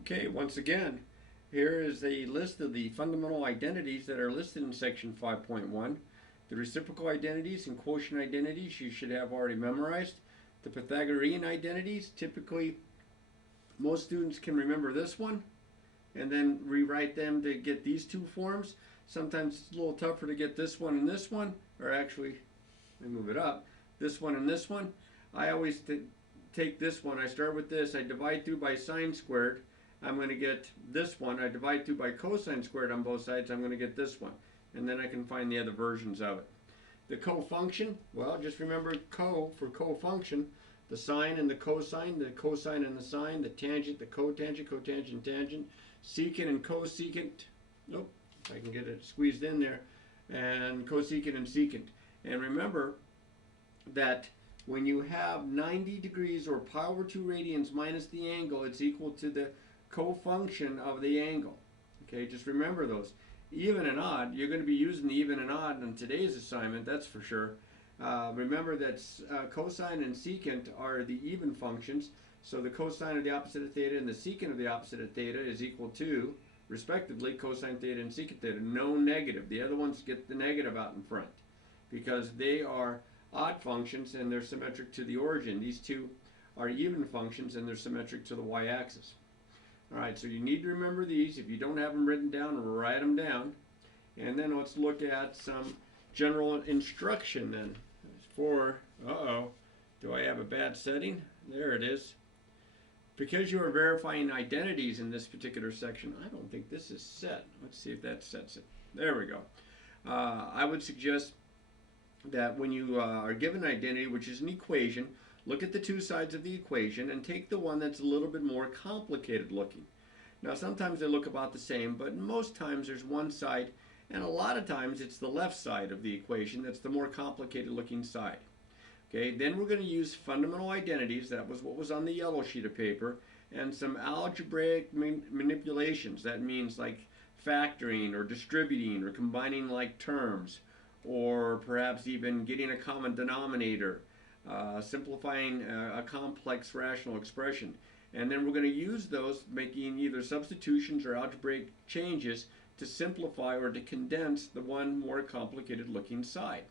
Okay, once again, here is a list of the fundamental identities that are listed in section 5.1. The reciprocal identities and quotient identities you should have already memorized. The Pythagorean identities, typically most students can remember this one and then rewrite them to get these two forms. Sometimes it's a little tougher to get this one and this one, or actually, let me move it up, this one and this one. I always take this one, I start with this, I divide through by sine squared, I'm going to get this one. I divide through by cosine squared on both sides, I'm going to get this one. And then I can find the other versions of it. The cofunction, well, just remember co for cofunction. The sine and the cosine and the sine, the tangent, the cotangent, cotangent, tangent, secant and cosecant. Nope, if I can get it squeezed in there. And cosecant and secant. And remember that when you have 90 degrees or pi over 2 radians minus the angle, it's equal to the cofunction of the angle. Okay, just remember those. Even and odd, you're going to be using the even and odd in today's assignment, that's for sure. Remember that cosine and secant are the even functions, so the cosine of the opposite of theta and the secant of the opposite of theta is equal to, respectively, cosine theta and secant theta. No negative. The other ones get the negative out in front because they are odd functions and they're symmetric to the origin. These two are even functions and they're symmetric to the y-axis. Alright, so you need to remember these. If you don't have them written down, write them down. And then let's look at some general instruction then. For, do I have a bad setting? There it is. Because you are verifying identities in this particular section, I don't think this is set. Let's see if that sets it. There we go. I would suggest that when you are given an identity, which is an equation, look at the two sides of the equation and take the one that's a little bit more complicated looking. Now sometimes they look about the same, but most times there's one side, and a lot of times it's the left side of the equation that's the more complicated looking side. Okay, then we're going to use fundamental identities, that was what was on the yellow sheet of paper, and some algebraic manipulations. That means like factoring or distributing or combining like terms, or perhaps even getting a common denominator. Simplifying a complex rational expression. And then we're going to use those, making either substitutions or algebraic changes to simplify or to condense the one more complicated looking side.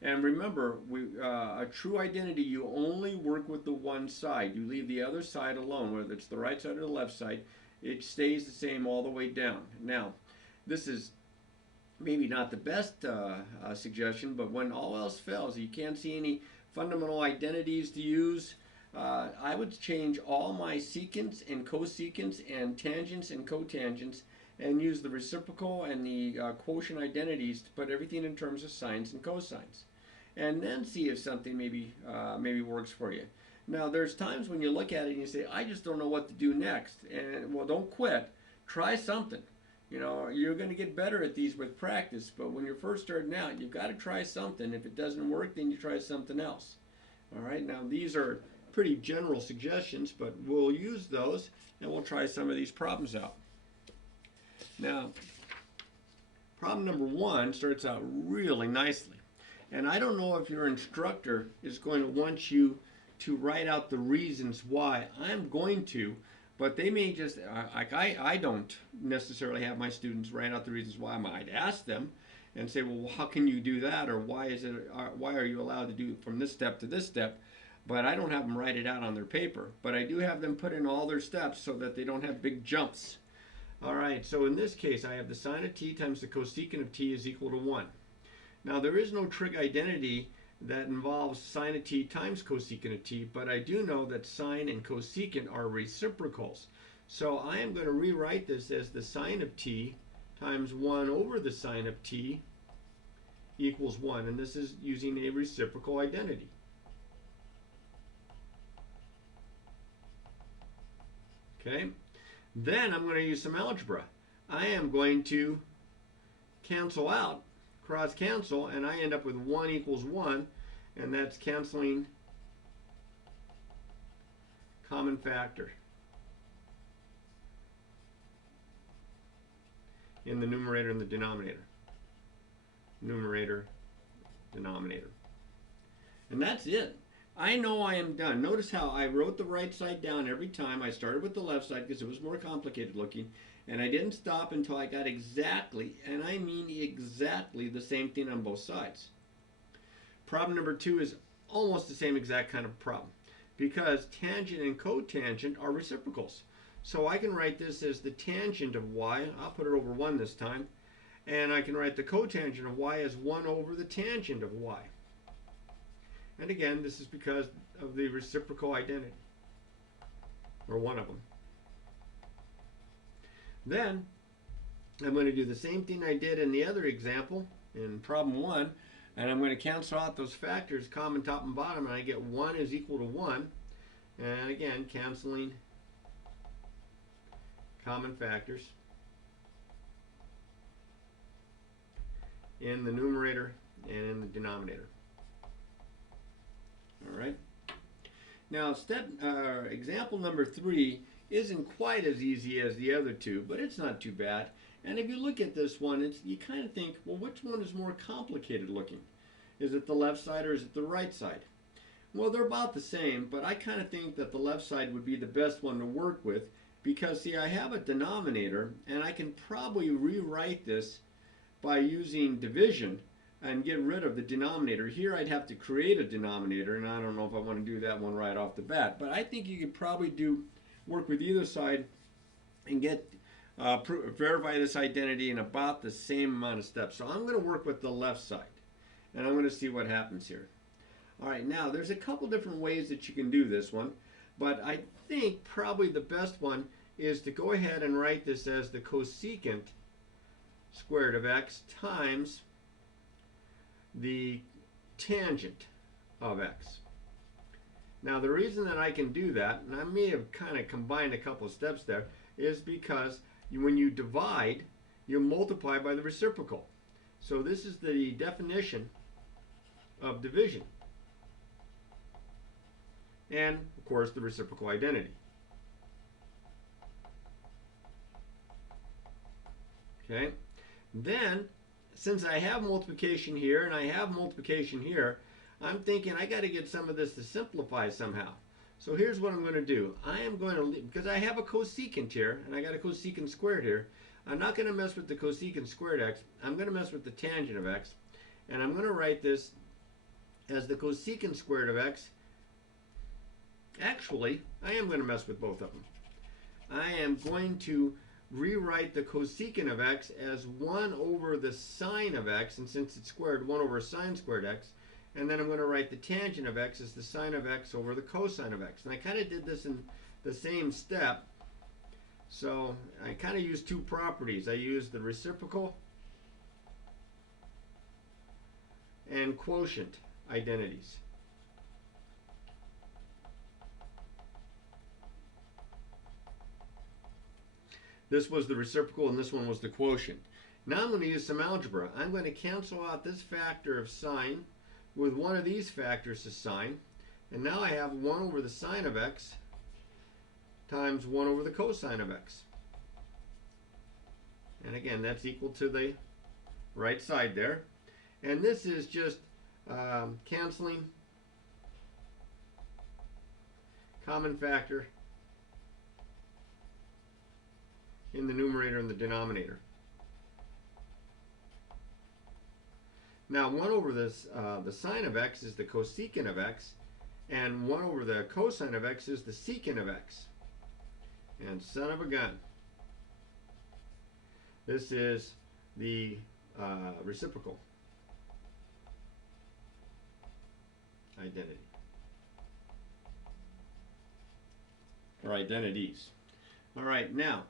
And remember, a true identity, you only work with the one side. You leave the other side alone, whether it's the right side or the left side. It stays the same all the way down. Now, this is maybe not the best suggestion, but when all else fails, you can't see any fundamental identities to use, I would change all my secants and cosecants and tangents and cotangents and use the reciprocal and the quotient identities to put everything in terms of sines and cosines. And then see if something maybe works for you. Now there's times when you look at it and you say, I just don't know what to do next. And well, don't quit. Try something. You know, you're going to get better at these with practice, but when you're first starting out, you've got to try something. If it doesn't work, then you try something else. All right, now these are pretty general suggestions, but we'll use those and we'll try some of these problems out. Now, problem number 1 starts out really nicely. And I don't know if your instructor is going to want you to write out the reasons why. I'm going to. But they may just, like I don't necessarily have my students write out the reasons why. I might ask them and say, well, how can you do that? Or why are you allowed to do it from this step to this step? But I don't have them write it out on their paper. But I do have them put in all their steps so that they don't have big jumps. All right, so in this case, I have the sine of t times the cosecant of t is equal to 1. Now, there is no trig identity that involves sine of t times cosecant of t, but I do know that sine and cosecant are reciprocals. So I am going to rewrite this as the sine of t times 1 over the sine of t equals 1, and this is using a reciprocal identity. Okay, then I'm going to use some algebra. I am going to cancel out, cross cancel, and I end up with 1 equals 1, and that's canceling common factor in the numerator and the denominator. Numerator, denominator. And that's it. I know I am done. Notice how I wrote the right side down every time. I started with the left side because it was more complicated looking. And I didn't stop until I got exactly, and I mean exactly, the same thing on both sides. Problem number 2 is almost the same exact kind of problem because tangent and cotangent are reciprocals. So I can write this as the tangent of y. I'll put it over 1 this time. And I can write the cotangent of y as 1 over the tangent of y. And again, this is because of the reciprocal identity, or one of them. Then I'm going to do the same thing I did in the other example in problem 1, and I'm going to cancel out those factors, common top and bottom, and I get 1 is equal to 1. And again, canceling common factors in the numerator and in the denominator. All right. Now, example number 3 isn't quite as easy as the other two, but it's not too bad. And if you look at this one, you kind of think, well, which one is more complicated looking? Is it the left side or is it the right side? Well, they're about the same, but I kind of think that the left side would be the best one to work with because, see, I have a denominator, and I can probably rewrite this by using division and get rid of the denominator. Here I'd have to create a denominator, and I don't know if I want to do that one right off the bat, but I think you could probably work with either side and get verify this identity in about the same amount of steps. So I'm going to work with the left side, and I'm going to see what happens here. All right, now there's a couple different ways that you can do this one, but I think probably the best one is to go ahead and write this as the cosecant squared of x times the tangent of x. Now the reason that I can do that, and I may have kind of combined a couple of steps there, is because when you divide, you multiply by the reciprocal. So this is the definition of division. And of course the reciprocal identity. Okay? Then, since I have multiplication here and I have multiplication here, I'm thinking I got to get some of this to simplify somehow. So here's what I'm going to do. I am going to, because I have a cosecant here, and I got a cosecant squared here, I'm not going to mess with the cosecant squared x. I'm going to mess with the tangent of x. And I'm going to write this as the cosecant squared of x. Actually, I am going to mess with both of them. I am going to rewrite the cosecant of x as 1 over the sine of x, and since it's squared, 1 over sine squared x. And then I'm going to write the tangent of x as the sine of x over the cosine of x. And I kind of did this in the same step. So I kind of used two properties. I used the reciprocal and quotient identities. This was the reciprocal and this one was the quotient. Now I'm going to use some algebra. I'm going to cancel out this factor of sine with one of these factors as sine. And now I have 1 over the sine of x times 1 over the cosine of x. And again, that's equal to the right side there. And this is just canceling common factor in the numerator and the denominator. Now 1 over this, the sine of x is the cosecant of x, and 1 over the cosine of x is the secant of x. And son of a gun, this is the reciprocal identity, or identities. All right, now,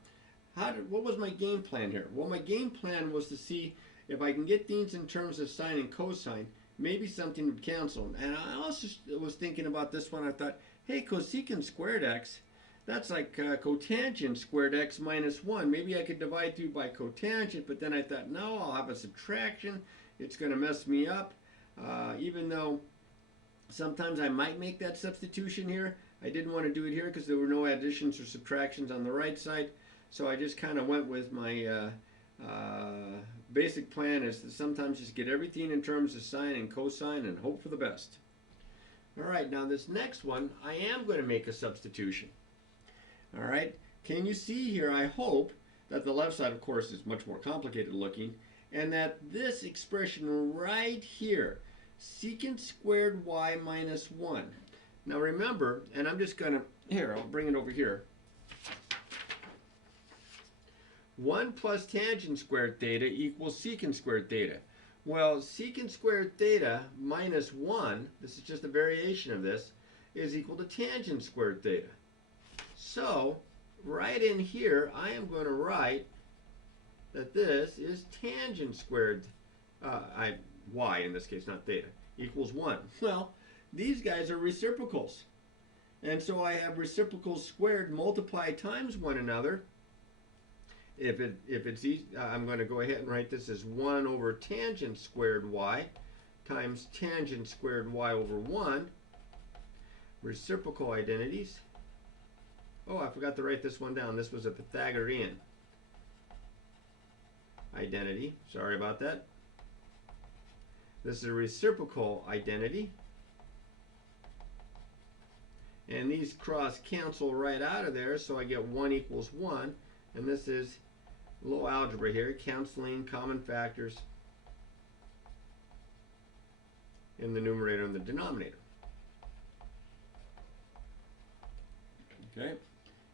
what was my game plan here? Well, my game plan was to see if I can get things in terms of sine and cosine, maybe something would cancel. And I also was thinking about this one. I thought, hey, cosecant squared x, that's like cotangent squared x minus 1. Maybe I could divide through by cotangent, but then I thought, no, I'll have a subtraction. It's going to mess me up. Even though sometimes I might make that substitution here, I didn't want to do it here because there were no additions or subtractions on the right side. So I just kind of went with my basic plan is to sometimes just get everything in terms of sine and cosine and hope for the best. All right, now this next one, I am going to make a substitution. All right, can you see here, I hope, that the left side, of course, is much more complicated looking, and that this expression right here, secant squared y minus 1. Now remember, and I'm just going to, here, I'll bring it over here. 1 plus tangent squared theta equals secant squared theta. Well, secant squared theta minus 1, this is just a variation of this, is equal to tangent squared theta. So, right in here, I am going to write that this is tangent squared, y in this case, not theta, equals 1. Well, these guys are reciprocals. And so I have reciprocals squared multiply times one another. If it's easy, I'm going to go ahead and write this as 1 over tangent squared y times tangent squared y over 1. Reciprocal identities. Oh, I forgot to write this one down. This was a Pythagorean identity. Sorry about that. This is a reciprocal identity. And these cross cancel right out of there, so I get 1 equals 1. And this is low algebra here, canceling common factors in the numerator and the denominator. Okay,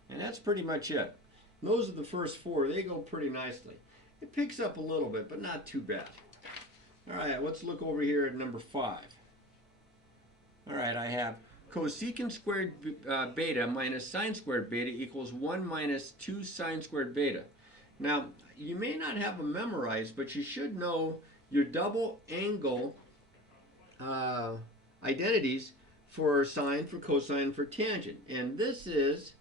and that's pretty much it. Those are the first four. They go pretty nicely. It picks up a little bit, but not too bad. All right, let's look over here at number 5. All right, I have cosecant squared beta minus sine squared beta equals 1 minus 2 sine squared beta. Now, you may not have them memorized, but you should know your double angle identities for sine, for cosine, for tangent. And this is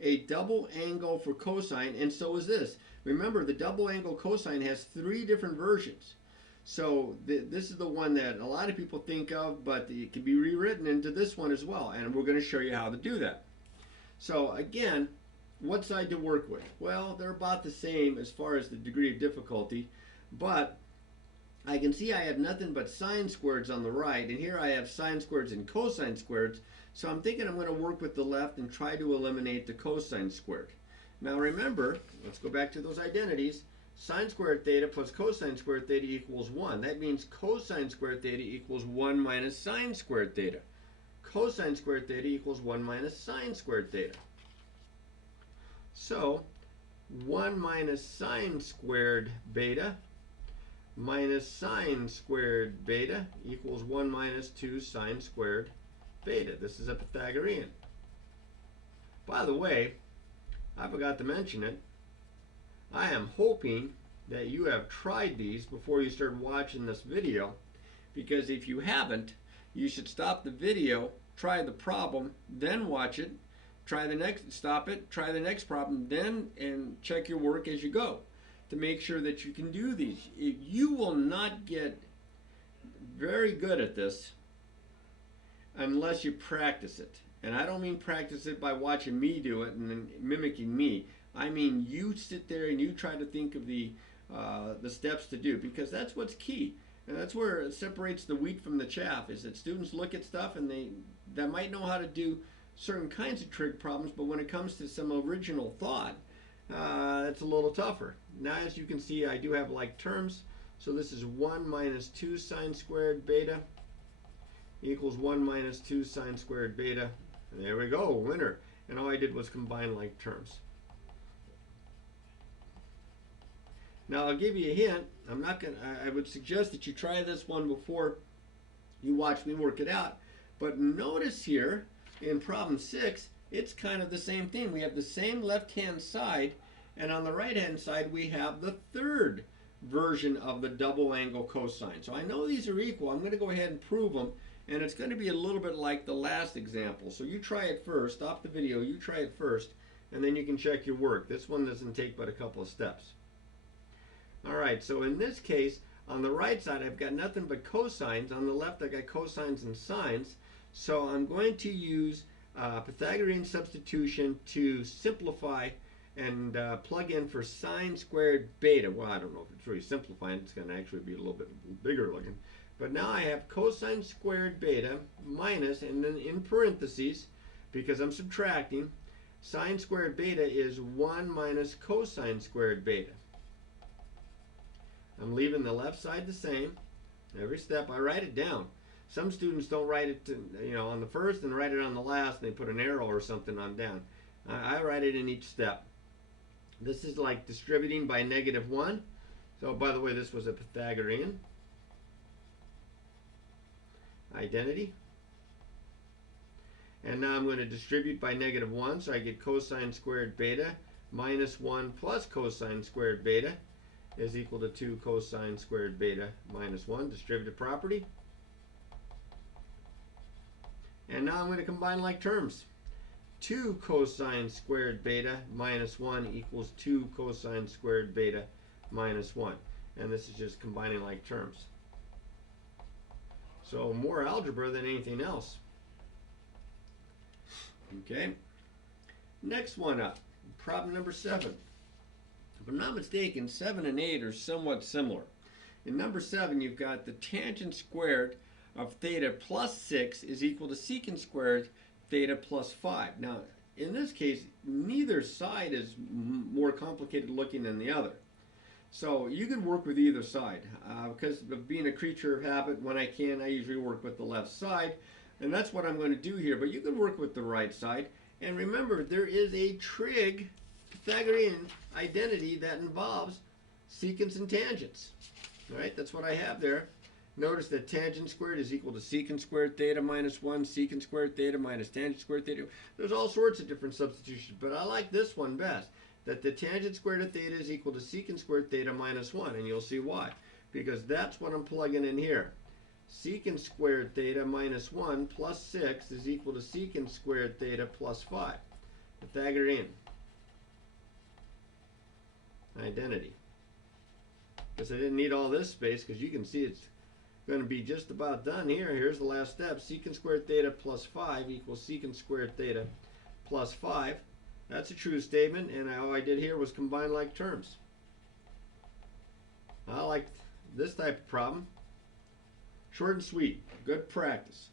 a double angle for cosine, and so is this. Remember, the double angle cosine has 3 different versions. So this is the one that a lot of people think of, but it can be rewritten into this one as well, and we're going to show you how to do that. So again, what side to work with? Well, they're about the same as far as the degree of difficulty, but I can see I have nothing but sine squareds on the right, and here I have sine squareds and cosine squareds, so I'm thinking I'm going to work with the left and try to eliminate the cosine squared. Now remember, let's go back to those identities. Sine squared theta plus cosine squared theta equals 1. That means cosine squared theta equals 1 minus sine squared theta. Cosine squared theta equals 1 minus sine squared theta. So 1 minus sine squared beta minus sine squared beta equals 1 minus 2 sine squared beta. This is a Pythagorean. By the way, I forgot to mention it. I am hoping that you have tried these before you start watching this video, because if you haven't, you should stop the video, try the problem, then watch it, stop it, try the next problem, then and check your work as you go to make sure that you can do these. You will not get very good at this unless you practice it. And I don't mean practice it by watching me do it and then mimicking me. I mean you sit there and you try to think of the steps to do, because that's what's key. And that's where it separates the wheat from the chaff, is that students look at stuff and they might know how to do certain kinds of trig problems, but when it comes to some original thought, it's a little tougher. Now, as you can see, I do have like terms. So this is 1 minus 2 sine squared beta equals 1 minus 2 sine squared beta. And there we go, winner. And all I did was combine like terms. Now I'll give you a hint. I would suggest that you try this one before you watch me work it out. But notice here in problem 6, it's kind of the same thing. We have the same left-hand side, and on the right-hand side we have the third version of the double angle cosine. So I know these are equal. I'm going to go ahead and prove them, and it's going to be a little bit like the last example. So you try it first. Stop the video. You try it first, and then you can check your work. This one doesn't take but a couple of steps. All right, so in this case, on the right side, I've got nothing but cosines. On the left, I've got cosines and sines. So I'm going to use Pythagorean substitution to simplify and plug in for sine squared beta. Well, I don't know if it's really simplifying. It's going to actually be a little bit bigger looking. But now I have cosine squared beta minus, and then in parentheses, because I'm subtracting, sine squared beta is 1 minus cosine squared beta. I'm leaving the left side the same. Every step I write it down. Some students don't write it on the first and write it on the last, and they put an arrow or something on down. I write it in each step. This is like distributing by -1. So by the way, this was a Pythagorean identity. And now I'm going to distribute by -1, so I get cosine squared beta minus 1 plus cosine squared beta is equal to 2 cosine squared beta minus 1, distributive property. And now I'm going to combine like terms. 2 cosine squared beta minus 1 equals 2 cosine squared beta minus 1. And this is just combining like terms. So more algebra than anything else. Okay. Next one up, problem number 7. If I'm not mistaken, 7 and 8 are somewhat similar. In number 7, you've got the tangent squared of theta plus 6 is equal to secant squared theta plus 5. Now, in this case, neither side is more complicated looking than the other. So you could work with either side. Because of being a creature of habit, when I can, I usually work with the left side. And that's what I'm going to do here. But you could work with the right side. And remember, there is a trig Pythagorean identity that involves secants and tangents. All right, that's what I have there. Notice that tangent squared is equal to secant squared theta minus 1, secant squared theta minus tangent squared theta. There's all sorts of different substitutions, but I like this one best, that the tangent squared of theta is equal to secant squared theta minus 1, and you'll see why. Because that's what I'm plugging in here. Secant squared theta minus 1 plus 6 is equal to secant squared theta plus 5. Pythagorean identity. Guess I didn't need all this space, because you can see it's going to be just about done here. Here's the last step. Secant squared theta plus 5 equals secant squared theta plus 5. That's a true statement, and all I did here was combine like terms. I like this type of problem. Short and sweet. Good practice.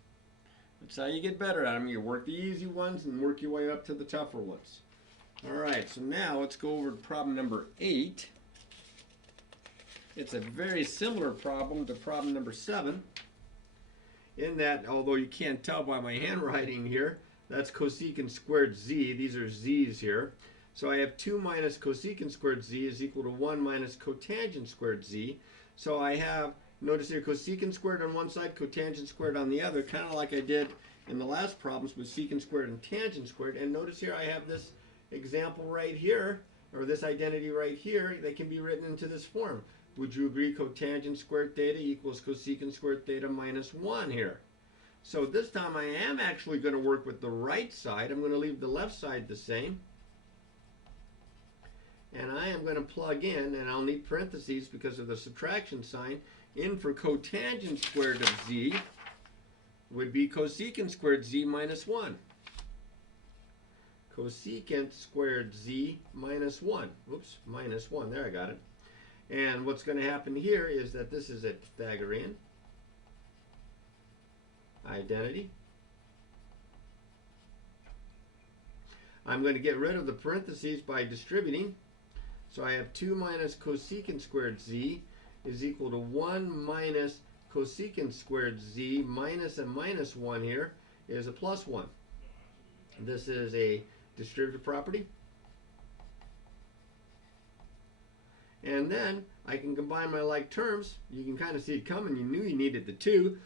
That's how you get better at them. You work the easy ones and work your way up to the tougher ones. Alright, so now let's go over to problem number 8. It's a very similar problem to problem number 7, in that, although you can't tell by my handwriting here, that's cosecant squared z. These are z's here. So I have 2 minus cosecant squared z is equal to 1 minus cotangent squared z. So I have, notice here, cosecant squared on one side, cotangent squared on the other, kind of like I did in the last problems with secant squared and tangent squared. And notice here I have this example right here, or this identity right here, that can be written into this form. Would you agree cotangent squared theta equals cosecant squared theta minus 1 here? So this time I am actually going to work with the right side. I'm going to leave the left side the same. And I am going to plug in, and I'll need parentheses because of the subtraction sign, in for cotangent squared of z would be cosecant squared z minus 1. Cosecant squared z minus 1. Oops, minus 1. There, I got it. And what's going to happen here is that this is a Pythagorean identity. I'm going to get rid of the parentheses by distributing. So I have 2 minus cosecant squared z is equal to 1 minus cosecant squared z minus a minus 1 here is a plus 1. This is a distributive property. And then I can combine my like terms. You can kind of see it coming. You knew you needed the 2.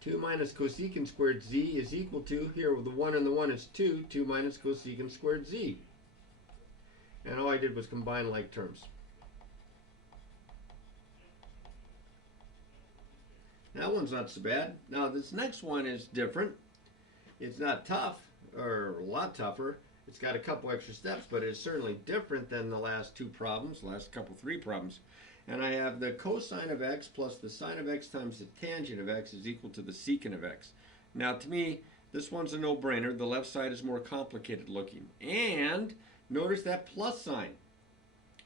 2 minus cosecant squared z is equal to, here with the 1 and the 1 is 2, 2 minus cosecant squared z. And all I did was combine like terms. That one's not so bad. Now this next one is different. It's not tough, or a lot tougher. It's got a couple extra steps, but it's certainly different than the last 2 problems, last couple 3 problems. And I have the cosine of x plus the sine of x times the tangent of x is equal to the secant of x. Now to me, this one's a no-brainer. The left side is more complicated looking. And notice that plus sign.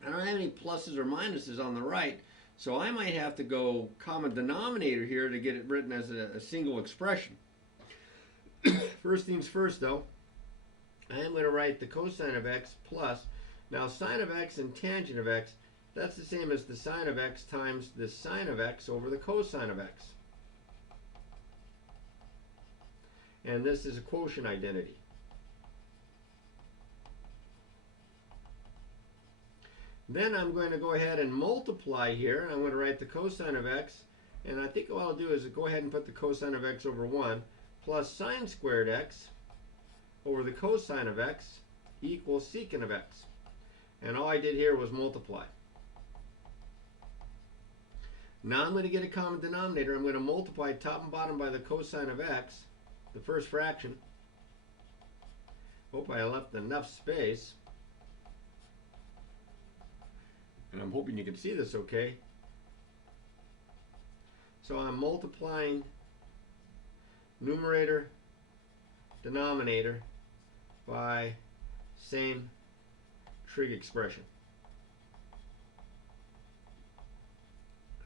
I don't have any pluses or minuses on the right, So I might have to go common denominator here to get it written as a single expression. First things first though, I am going to write the cosine of x plus, now sine of x and tangent of x, that's the same as the sine of x times the sine of x over the cosine of x. And this is a quotient identity. Then I'm going to go ahead and multiply here. I'm going to write the cosine of x, and I think what I'll do is go ahead and put the cosine of x over 1 plus sine squared x over the cosine of x equals secant of x. And all I did here was multiply. Now I'm going to get a common denominator. I'm going to multiply top and bottom by the cosine of x, the first fraction. Hope I left enough space. And I'm hoping you can see this okay. So I'm multiplying numerator, denominator by same trig expression.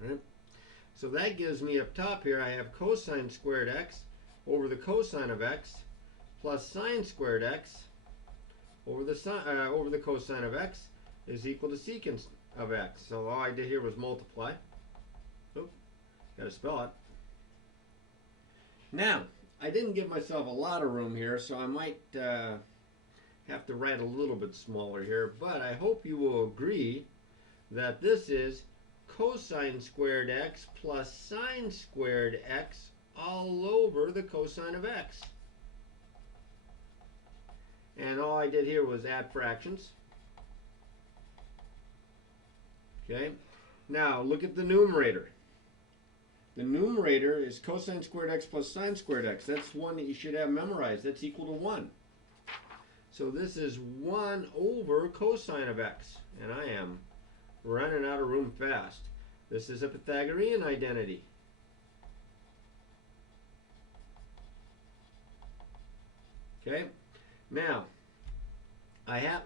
All right. So that gives me up top here, I have cosine squared x over the cosine of x plus sine squared x over the cosine of x is equal to secant of x. So all I did here was multiply. Oop, gotta spell it. Now, I didn't give myself a lot of room here, so I might have to write a little bit smaller here, but I hope you will agree that this is cosine squared x plus sine squared x all over the cosine of x. And all I did here was add fractions. Okay, now look at the numerator. The numerator is cosine squared x plus sine squared x. That's one that you should have memorized. That's equal to 1. So this is 1 over cosine of x. And I am running out of room fast. This is a Pythagorean identity. Okay, now I have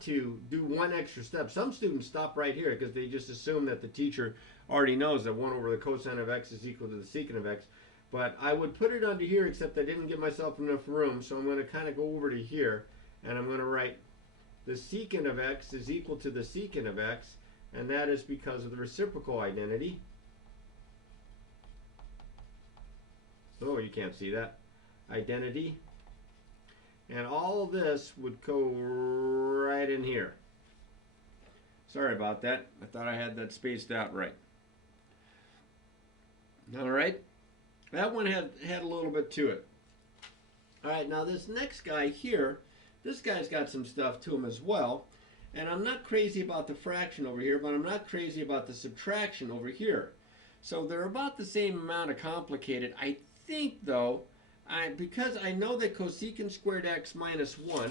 to do one extra step. Some students stop right here because they just assume that the teacher already knows that 1 over the cosine of x is equal to the secant of x. But I would put it under here, except I didn't give myself enough room, so I'm going to kind of go over to here, and I'm going to write the secant of x is equal to the secant of x, and that is because of the reciprocal identity. Oh, you can't see that. Identity. And all of this would go right in here. Sorry about that. I thought I had that spaced out right. All right. That one had a little bit to it. All right, now this next guy here, this guy's got some stuff to him as well. And I'm not crazy about the fraction over here, but I'm not crazy about the subtraction over here. So they're about the same amount of complicated. I think, though, because I know that cosecant squared x minus 1,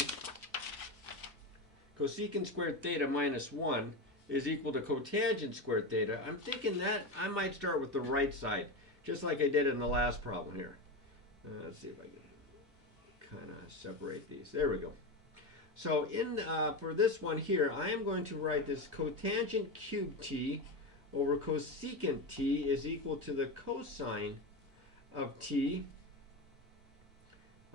cosecant squared theta minus 1 is equal to cotangent squared theta, I'm thinking that I might start with the right side, just like I did in the last problem here. Let's see if I can kind of separate these. There we go. So for this one here, I am going to write this cotangent cubed t over cosecant t is equal to the cosine of t.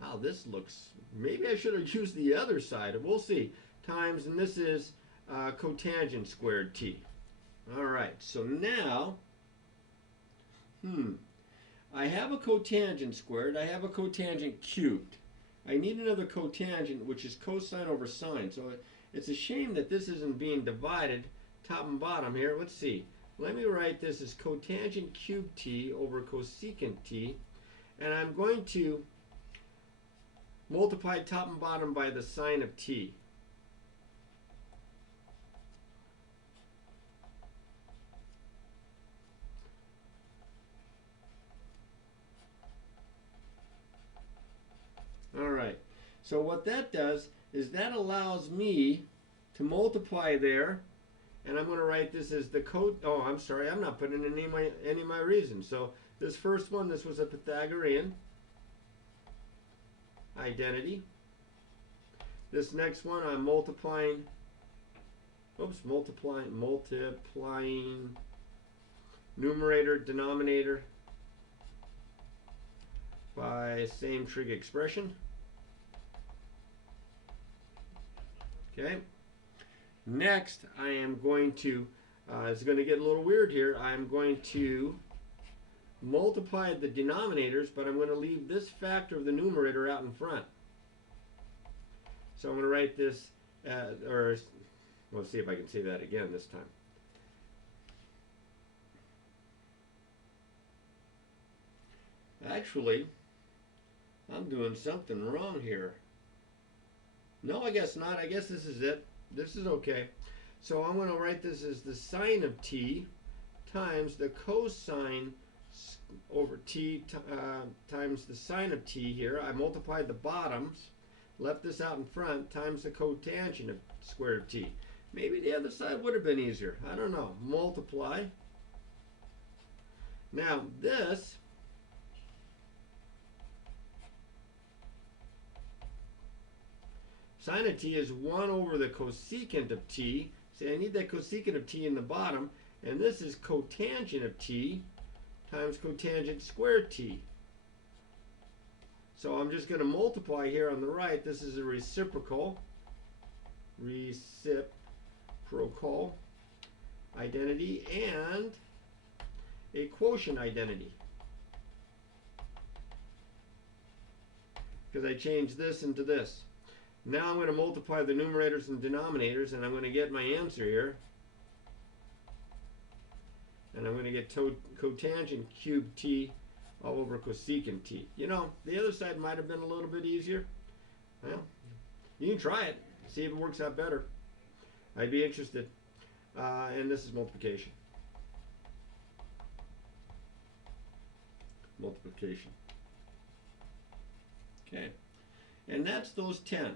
Wow, this looks, maybe I should have used the other side. We'll see. Times, and this is cotangent squared t. All right, so now, I have a cotangent squared. I have a cotangent cubed. I need another cotangent, which is cosine over sine. So it's a shame that this isn't being divided top and bottom here. Let's see. Let me write this as cotangent cubed t over cosecant t. And I'm going to multiply top and bottom by the sine of t. All right, so what that does is that allows me to multiply there, and I'm going to write this as the oh, I'm sorry, I'm not putting in any of my reasons. So this first one, this was a Pythagorean identity. This next one, I'm multiplying numerator, denominator by same trig expression. Okay. Next, I am going to, it's going to get a little weird here, I'm going to multiply the denominators, but I'm going to leave this factor of the numerator out in front. So I'm going to write this, or let's see if I can say that again this time. Actually, I'm doing something wrong here. No, I guess not. I guess this is it. This is okay. So I'm going to write this as the sine of t times the cosine over t times the sine of t here. I multiplied the bottoms, left this out in front, times the cotangent of square root of t. Maybe the other side would have been easier. I don't know. Multiply. Now this sine of t is 1 over the cosecant of t. See, I need that cosecant of t in the bottom. And this is cotangent of t times cotangent squared t. So I'm just going to multiply here on the right. This is a reciprocal identity and a quotient identity. Because I changed this into this. Now I'm going to multiply the numerators and denominators, and I'm going to get my answer here. And I'm going to get cotangent cubed t all over cosecant t. You know, the other side might have been a little bit easier. Well, you can try it. See if it works out better. I'd be interested. And this is multiplication. Multiplication. Okay. And that's those 10.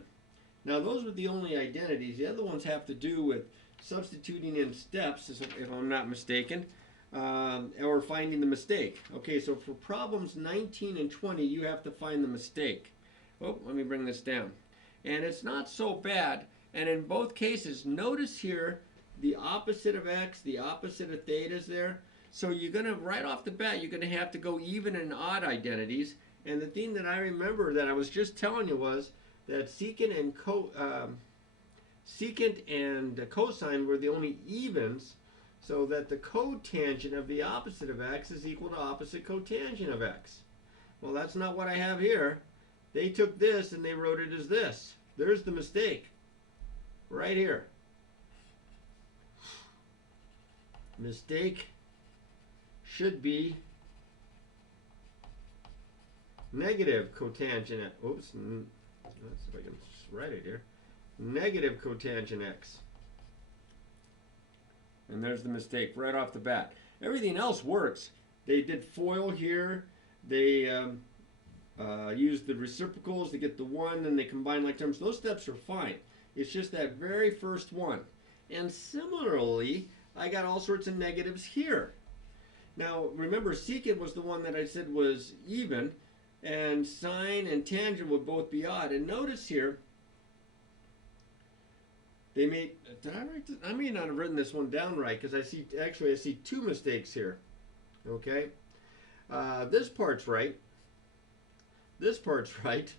Now those are the only identities. The other ones have to do with substituting in steps, if I'm not mistaken, or finding the mistake. Okay, so for problems 19 and 20, you have to find the mistake. Oh, let me bring this down. And it's not so bad. And in both cases, notice here the opposite of x, the opposite of theta is there. So you're going to, right off the bat, you're going to have to go even and odd identities. And the thing that I remember that I was just telling you was that secant and cosine were the only evens, so that the cotangent of the opposite of x is equal to opposite cotangent of x. Well, that's not what I have here. They took this and they wrote it as this. There's the mistake. Right here. Mistake should be negative cotangent. Oops. Let's see if I can write it here. Negative cotangent x. And there's the mistake right off the bat. Everything else works. They did FOIL here. They used the reciprocals to get the 1, and they combine like terms. Those steps are fine. It's just that very first one. And similarly, I got all sorts of negatives here. Now, remember, secant was the one that I said was even, and sine and tangent would both be odd. And notice here, they made, did I write this? I may not have written this one down right, because I see 2 mistakes here. Okay? This part's right. This part's right.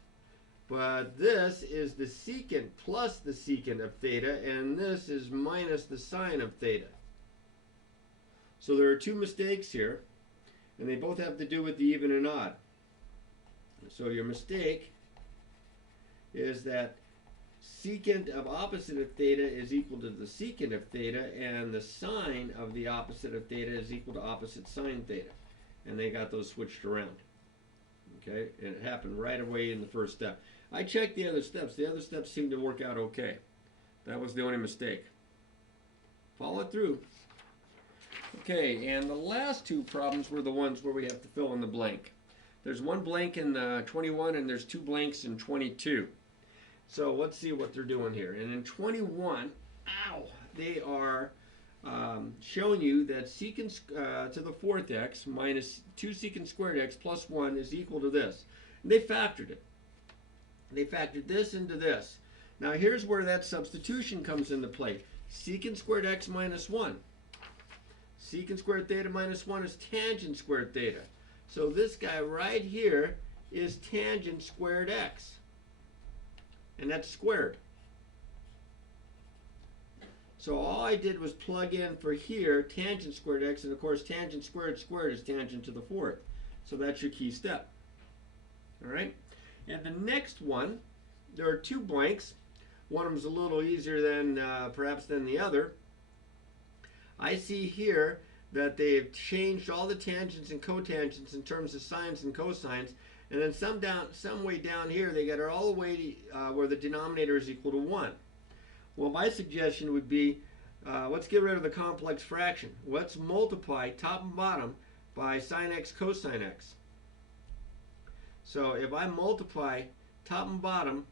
But this is the secant plus the secant of theta, and this is minus the sine of theta. So there are 2 mistakes here, and they both have to do with the even and odd. So your mistake is that secant of opposite of theta is equal to the secant of theta, and the sine of the opposite of theta is equal to opposite sine theta. And they got those switched around. Okay, and it happened right away in the first step. I checked the other steps. The other steps seemed to work out okay. That was the only mistake. Follow it through. Okay, and the last 2 problems were the ones where we have to fill in the blank. There's 1 blank in 21, and there's 2 blanks in 22. So let's see what they're doing here. And in 21, they are showing you that secant to the 4th x minus 2 secant squared x plus 1 is equal to this. And they factored it. They factored this into this. Now here's where that substitution comes into play. Secant squared x minus 1. secant squared theta minus 1 is tangent squared theta. So this guy right here is tangent squared x. And that's squared. So all I did was plug in for here tangent squared x, and of course tangent squared squared is tangent to the fourth. So that's your key step. All right? And the next one, there are two blanks. One of them is a little easier than perhaps than the other. I see here that they've changed all the tangents and cotangents in terms of sines and cosines, and then some way down here they got it all the way to, where the denominator is equal to 1. Well, my suggestion would be, let's get rid of the complex fraction. Let's multiply top and bottom by sine x cosine x. So if I multiply top and bottom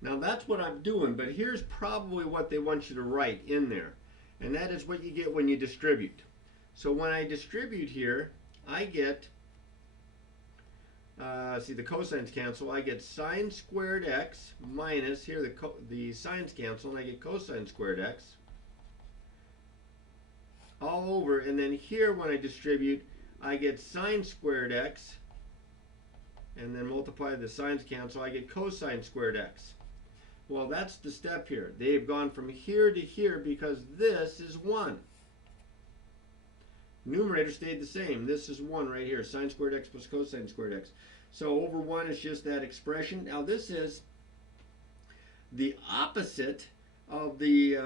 Now that's what I'm doing, but here's probably what they want you to write in there. And that is what you get when you distribute. So when I distribute here, I get, see the cosines cancel, I get sine squared x minus, here the sines cancel, and I get cosine squared x all over. And then here when I distribute, I get sine squared x, and then multiply the sines cancel, I get cosine squared x. Well, that's the step here. They've gone from here to here because this is 1. Numerator stayed the same. This is 1 right here. Sine squared x plus cosine squared x. So over 1 is just that expression. Now this is the opposite of the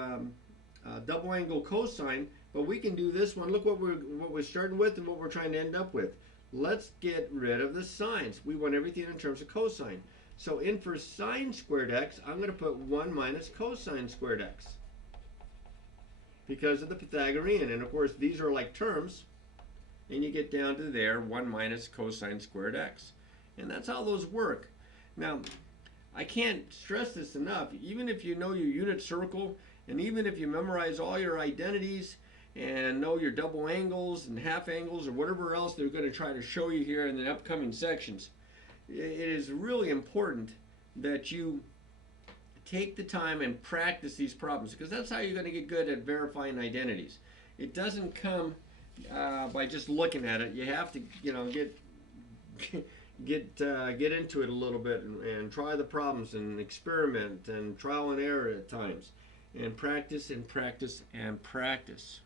double angle cosine, but we can do this one. Look what we're starting with and what we're trying to end up with. Let's get rid of the sines. We want everything in terms of cosine. So in for sine squared x, I'm going to put 1 minus cosine squared x because of the Pythagorean. And of course, these are like terms. And you get down to there, 1 minus cosine squared x. And that's how those work. Now, I can't stress this enough. Even if you know your unit circle, and even if you memorize all your identities and know your double angles and half angles or whatever else they're going to try to show you here in the upcoming sections, it is really important that you take the time and practice these problems, because that's how you're going to get good at verifying identities. It doesn't come by just looking at it. You have to, get into it a little bit and try the problems and experiment and trial and error at times, and practice and practice and practice.